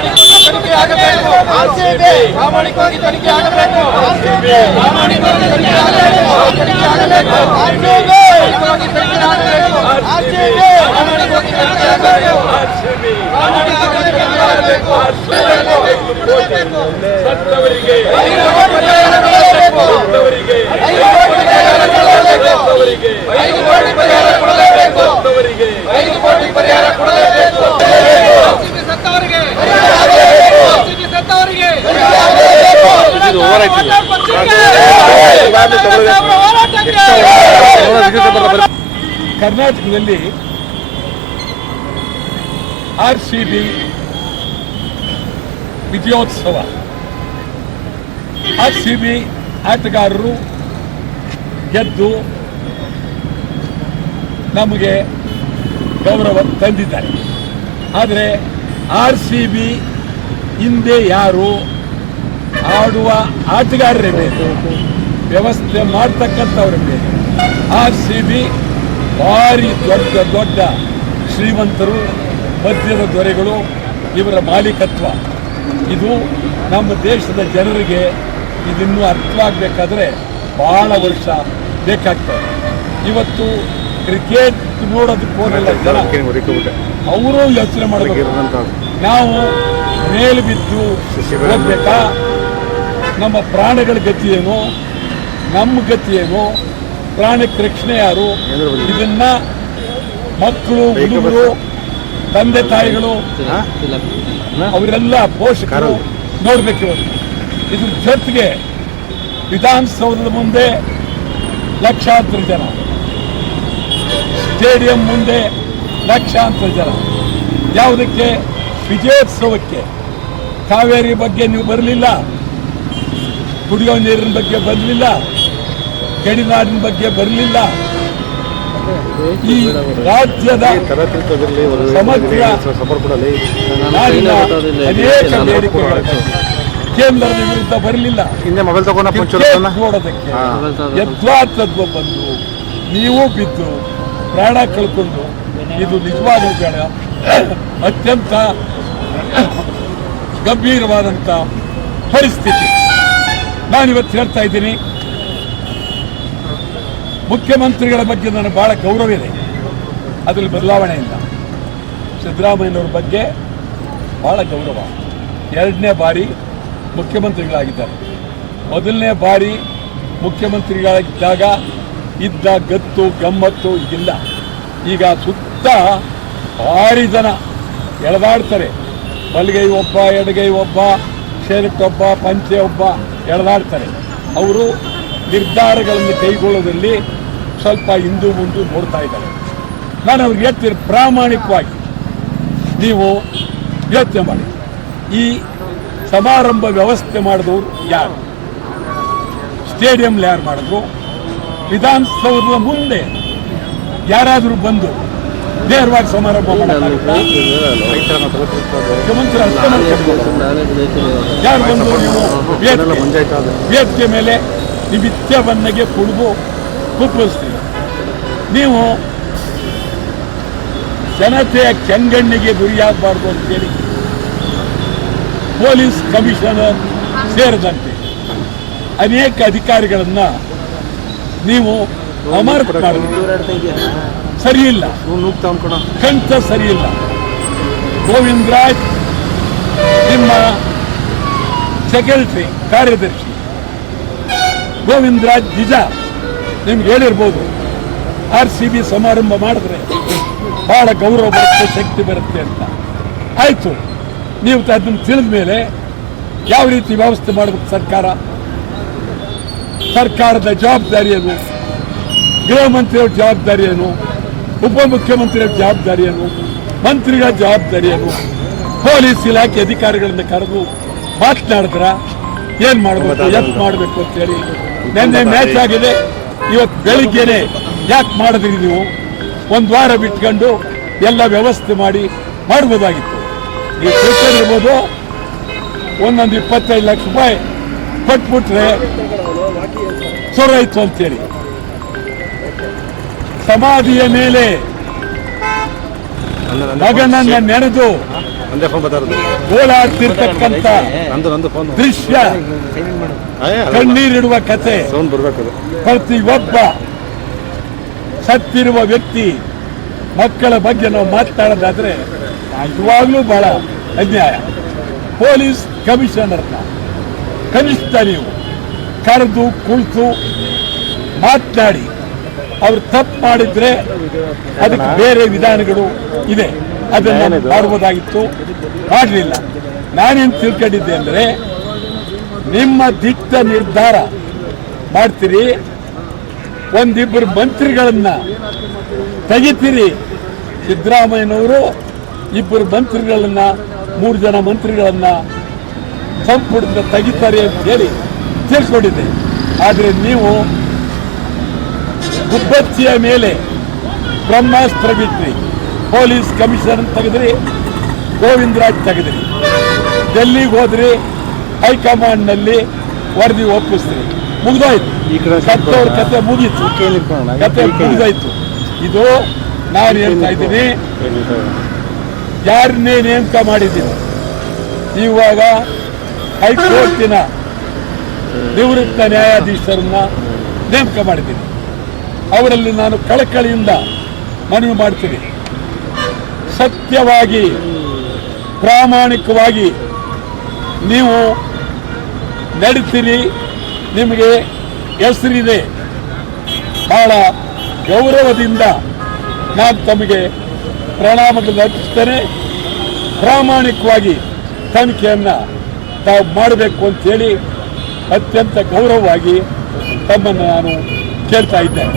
ತನಿಖೆ ಆಗಬೇಕು. ಪ್ರಾಮಾಣಿಕವಾಗಿ ತನಿಖೆ ಆಗಬೇಕು. ಪ್ರಾಮಾಣಿಕವಾಗಿ ತನಿಖೆ ಆಗಬೇಕು. ತನಿಖೆ ಆಗಬೇಕು. ಪ್ರಾಮಾಣಿಕವಾಗಿ ತನಿಖೆ ಆಗಬೇಕು. ಪ್ರಾಮಾಣಿಕವಾಗಿ ತನಿಖೆ ಆಗಬೇಕು. ಪ್ರಾಮಾಣಿಕವಾಗಿ ತನಿಖೆ ಆಗಬೇಕು. ಸತ್ತವರಿಗೆ ಪರಿಹಾರ ಕೊಡಬೇಕು. ಸತ್ತವರಿಗೆ 5 ಕೋಟಿ ಪರಿಹಾರ ಕೊಡಲೇಬೇಕು. 5 ಕೋಟಿ ಪರಿಹಾರ ಕೊಡಲೇಬೇಕು. ಸತ್ತವರಿಗೆ ಕರ್ನಾಟಕದಲ್ಲಿ RCB ವಿಜಯೋತ್ಸವ. RCB ಆಟಗಾರರು ಗೆದ್ದು ನಮಗೆ ಗೌರವ ತಂದಿದ್ದಾರೆ. ಆದರೆ RCB ಹಿಂದೆ ಯಾರು ಆಡುವ ಆಟಗಾರರೇ ಬೇರೆ, ವ್ಯವಸ್ಥೆ ಮಾಡ್ತಕ್ಕಂಥವ್ರ ಬೇರೆ. RCB ಭಾರಿ ದೊಡ್ಡ ದೊಡ್ಡ ಶ್ರೀಮಂತರು, ಮದ್ಯದ ದೊರೆಗಳು, ಇವರ ಮಾಲೀಕತ್ವ. ಇದು ನಮ್ಮ ದೇಶದ ಜನರಿಗೆ ಇದನ್ನು ಅರ್ಥವಾಗಬೇಕಾದ್ರೆ ಬಹಳ ವರ್ಷ ಬೇಕಾಗ್ತದೆ. ಇವತ್ತು ಕ್ರಿಕೆಟ್ ನೋಡೋದಕ್ಕೆ ಹೋಗಲ್ಲ ಜನ, ಅವರು ಯೋಚನೆ ಮಾಡಬೇಕು. ನಾವು ಮೇಲೆ ಬಿದ್ದು ಹೋಗ್ಬೇಕಾ? ನಮ್ಮ ಪ್ರಾಣಗಳ ಗತಿ ಏನು, ನಮ್ಮ ಗತಿ ಏನು, ಪ್ರಾಣಕ್ಕೆ ರಕ್ಷಣೆ ಯಾರು? ಇದನ್ನ ಮಕ್ಕಳು, ಹುಡುಗರು, ತಂದೆ ತಾಯಿಗಳು, ಅವರೆಲ್ಲ ಪೋಷಕರು ನೋಡ್ಬೇಕು. ಇದ್ರ ಜೊತೆಗೆ ವಿಧಾನಸೌಧದ ಮುಂದೆ ಲಕ್ಷಾಂತರ ಜನ, ಸ್ಟೇಡಿಯಂ ಮುಂದೆ ಲಕ್ಷಾಂತರ ಜನ. ಯಾವುದಕ್ಕೆ? ವಿಜಯೋತ್ಸವಕ್ಕೆ. ಕಾವೇರಿ ಬಗ್ಗೆ ನೀವು ಬರಲಿಲ್ಲ, ಕುಡಿಯೋ ನೀರಿನ ಬಗ್ಗೆ ಬರಲಿಲ್ಲ, ಗಡಿನಾಡಿನ ಬಗ್ಗೆ ಬರಲಿಲ್ಲ. ಈ ರಾಜ್ಯದ ಸಮಗ್ರ ನಾಡಿನ ಅನೇಕ ಬೇಡಿಕೆಗಳು ಕೇಂದ್ರದ ವಿರುದ್ಧ ಬರಲಿಲ್ಲ. ನೋಡೋದಕ್ಕೆ ಯದ್ವಾತದ್ವ ಬಂದು ನೀವು ಬಿದ್ದು ಪ್ರಾಣ ಕಳ್ಕೊಂಡು, ಇದು ನಿಜವಾಗ್ಲೂ ಬೇಡ. ಅತ್ಯಂತ ಗಂಭೀರವಾದಂಥ ಪರಿಸ್ಥಿತಿ. ನಾನಿವತ್ತು ಹೇಳ್ತಾ ಇದ್ದೀನಿ, ಮುಖ್ಯಮಂತ್ರಿಗಳ ಬಗ್ಗೆ ನನಗೆ ಭಾಳ ಗೌರವ ಇದೆ, ಅದರಲ್ಲಿ ಬದಲಾವಣೆ ಇಲ್ಲ. ಸಿದ್ದರಾಮಯ್ಯನವ್ರ ಬಗ್ಗೆ ಭಾಳ ಗೌರವ. 2ನೇ ಬಾರಿ ಮುಖ್ಯಮಂತ್ರಿಗಳಾಗಿದ್ದಾರೆ. 1ನೇ ಬಾರಿ ಮುಖ್ಯಮಂತ್ರಿಗಳಾಗಿದ್ದಾಗ ಇದ್ದ ಗತ್ತು ಗಮ್ಮತ್ತು ಈಗಿಲ್ಲ. ಈಗ ಸುತ್ತ ಭಾರಿ ಜನ ಎಳೆದಾಡ್ತಾರೆ. ಬಲಗೈ ಒಬ್ಬ, ಎಡಗೈ ಒಬ್ಬ, ಶರ್ಟ್ ಒಬ್ಬ, ಪಂಚೆ ಒಬ್ಬ ಎಳೆದಾಡ್ತಾರೆ. ಅವರು ನಿರ್ಧಾರಗಳನ್ನು ಕೈಗೊಳ್ಳೋದ್ರಲ್ಲಿ ಸ್ವಲ್ಪ ಹಿಂದು ಮುಂದೆ ನೋಡ್ತಾ ಇದ್ದಾರೆ. ನಾನು ಅವ್ರಿಗೆ ಹೇಳ್ತೀನಿ, ಪ್ರಾಮಾಣಿಕವಾಗಿ ನೀವು ಯೋಚನೆ ಮಾಡಿ. ಈ ಸಮಾರಂಭ ವ್ಯವಸ್ಥೆ ಮಾಡಿದವರು ಯಾರು? ಸ್ಟೇಡಿಯಂ ಯಾರು ಮಾಡಿದ್ರು? ವಿಧಾನಸೌಧದ ಮುಂದೆ ಯಾರಾದರೂ ಬಂದು ನೇರವಾಗಿ ಸಮಾರಂಭ ಮಾಡೋಕ್ಕಾಗುತ್ತಾ? ಮುಖ್ಯಮಂತ್ರಿ ಯಾರು ಬಂದು ನೀವು ವೇದಿಕೆ ಮೇಲೆ ನಿಮಿತ್ಯವನ್ನಿಗೆ ಕುಡಿದು ಕುಪ್ಪಳಿಸ್ತೀವಿ. ನೀವು ಜನತೆಯ ಕೆಂಗಣ್ಣಿಗೆ ಗುರಿಯಾಗಬಾರ್ದು ಅಂತೇಳಿ ಪೊಲೀಸ್ ಕಮಿಷನರ್ ಸೇರಿದಂತೆ ಅನೇಕ ಅಧಿಕಾರಿಗಳನ್ನ ನೀವು ಅಮಾನತು ಮಾಡಿದ್ರಿ. ಸರಿಯಿಲ್ಲ, ಕಂಠ ಸರಿಯಿಲ್ಲ. ಗೋವಿಂದರಾಜ್ ನಿಮ್ಮ ಸೆಕ್ರೆಟರಿ, ಕಾರ್ಯದರ್ಶಿ ಗೋವಿಂದರಾಜ್ ನಿಜ ನಿಮ್ಗೆ ಹೇಳಿರ್ಬೋದು, RCB ಸಮಾರಂಭ ಮಾಡಿದ್ರೆ ಬಹಳ ಗೌರವ ಬರುತ್ತೆ, ಶಕ್ತಿ ಬರುತ್ತೆ ಅಂತ. ಆಯಿತು, ನೀವು ಅದನ್ನು ತಿಳಿದ ಮೇಲೆ ಯಾವ ರೀತಿ ವ್ಯವಸ್ಥೆ ಮಾಡಬೇಕು? ಸರ್ಕಾರದ ಜವಾಬ್ದಾರಿ ಏನು? ಗೃಹ ಮಂತ್ರಿಯವರ ಜವಾಬ್ದಾರಿ ಏನು? ಉಪಮುಖ್ಯಮಂತ್ರಿಯವರ ಜವಾಬ್ದಾರಿ ಏನು? ಮಂತ್ರಿಗಳ ಜವಾಬ್ದಾರಿ ಏನು? ಪೊಲೀಸ್ ಇಲಾಖೆ ಅಧಿಕಾರಿಗಳಿಂದ ಕರೆದು ಮಾತನಾಡಿದ್ರ ಏನ್ ಮಾಡಬೇಕು, ಯಾಕೆ ಮಾಡಬೇಕು ಅಂತೇಳಿ. ನಿನ್ನೆ ಮ್ಯಾಚ್ ಆಗಿದೆ, ಇವತ್ತು ಬೆಳಿಗ್ಗೆನೆ ಯಾಕೆ ಮಾಡಿದ್ರಿ ನೀವು? 1 ವಾರ ಬಿಟ್ಕೊಂಡು ಎಲ್ಲ ವ್ಯವಸ್ಥೆ ಮಾಡ್ಬೋದಾಗಿತ್ತು. ನೀವು ತಿಳ್ಕೊಂಡಿರ್ಬೋದು, ಒಂದೊಂದು 25 ಲಕ್ಷ ರೂಪಾಯಿ ಕೊಟ್ಬಿಟ್ರೆ ಸೊರಾಯ್ತು ಅಂತೇಳಿ. ಸಮಾಧಿಯ ಮೇಲೆ ಮಗನನ್ನ ನೆನೆದು ಓಲಾಡ್ತಿರ್ತಕ್ಕಂಥ ದೃಶ್ಯ ಕಣ್ಣೀರಿಡುವ ಕಥೆ. ಪ್ರತಿಯೊಬ್ಬ ಸತ್ತಿರುವ ವ್ಯಕ್ತಿ ಮಕ್ಕಳ ಬಗ್ಗೆ ನಾವು ಮಾತನಾಡೋದಾದ್ರೆ ನಿಜವಾಗ್ಲೂ ಬಹಳ ಅನ್ಯಾಯ. ಪೊಲೀಸ್ ಕಮಿಷನರ್ನ ಕನಿಷ್ಠ ನೀವು ಕರೆದು ಕುಳಿತು ಮಾತನಾಡಿ ಅವ್ರು ತಪ್ಪು ಮಾಡಿದ್ರೆ ಅದಕ್ಕೆ ಬೇರೆ ವಿಧಾನಗಳು ಇದೆ, ಅದನ್ನು ಮಾಡಬಹುದಾಗಿತ್ತು, ಮಾಡಲಿಲ್ಲ. ನಾನೇನು ತಿಳ್ಕೊಂಡಿದ್ದೆ ಅಂದರೆ ನಿಮ್ಮ ದಿಟ್ಟ ನಿರ್ಧಾರ ಮಾಡ್ತೀರಿ, ಒಂದಿಬ್ಬರು ಮಂತ್ರಿಗಳನ್ನ ತೆಗಿತೀರಿ. ಸಿದ್ದರಾಮಯ್ಯನವರು ಇಬ್ಬರು ಮಂತ್ರಿಗಳನ್ನ 3 ಜನ ಮಂತ್ರಿಗಳನ್ನ ಸಂಪುಟದಿಂದ ತೆಗಿತಾರೆ ಅಂತ ಹೇಳಿ ತಿಳ್ಕೊಂಡಿದ್ದೆ. ಆದರೆ ನೀವು ಗುಬ್ಬಚ್ಚಿಯ ಮೇಲೆ ಬ್ರಹ್ಮಾಸ್ತ್ರ ಬಿಟ್ರಿ. ಪೊಲೀಸ್ ಕಮಿಷನರ್ ತೆಗೆದ್ರಿ, ಗೋವಿಂದರಾಜ್ ತೆಗೆದ್ರಿ, ಡೆಲ್ಲಿಗೆ ಹೋದ್ರಿ, ಹೈಕಮಾಂಡ್ನಲ್ಲಿ ವರದಿ ಒಪ್ಪಿಸ್ರಿ, ಮುಗಿದೋಯ್ತು. ಸತ್ತವ್ರ ಕತೆ ಮುಗೀತು, ಕತೆ ಮುಗಿದೋಯ್ತು. ಇದು ನಾನು ಹೇಳ್ತಾ ಇದ್ದೀನಿ, ಯಾರನ್ನೇ ನೇಮಕ ಮಾಡಿದ್ದೀನಿ. ಇವಾಗ ಹೈಕೋರ್ಟಿನ ನಿವೃತ್ತ ನ್ಯಾಯಾಧೀಶರನ್ನ ನೇಮಕ ಮಾಡಿದ್ದೀನಿ. ಅವರಲ್ಲಿ ನಾನು ಕಳಕಳಿಯಿಂದ ಮನವಿ ಮಾಡ್ತೀನಿ, ಸತ್ಯವಾಗಿ ಪ್ರಾಮಾಣಿಕವಾಗಿ ನೀವು ನಡೀತೀರಿ, ನಿಮಗೆ ಹೆಸರಿದೆ. ಬಹಳ ಗೌರವದಿಂದ ನಾನು ತಮಗೆ ಪ್ರಣಾಮಗಳನ್ನು ಅರ್ಪಿಸ್ತೇನೆ. ಪ್ರಾಮಾಣಿಕವಾಗಿ ತನಿಖೆಯನ್ನು ತಾವು ಮಾಡಬೇಕು ಅಂತೇಳಿ ಅತ್ಯಂತ ಗೌರವವಾಗಿ ತಮ್ಮನ್ನು ನಾನು ಕೇಳ್ತಾ ಇದ್ದೇನೆ.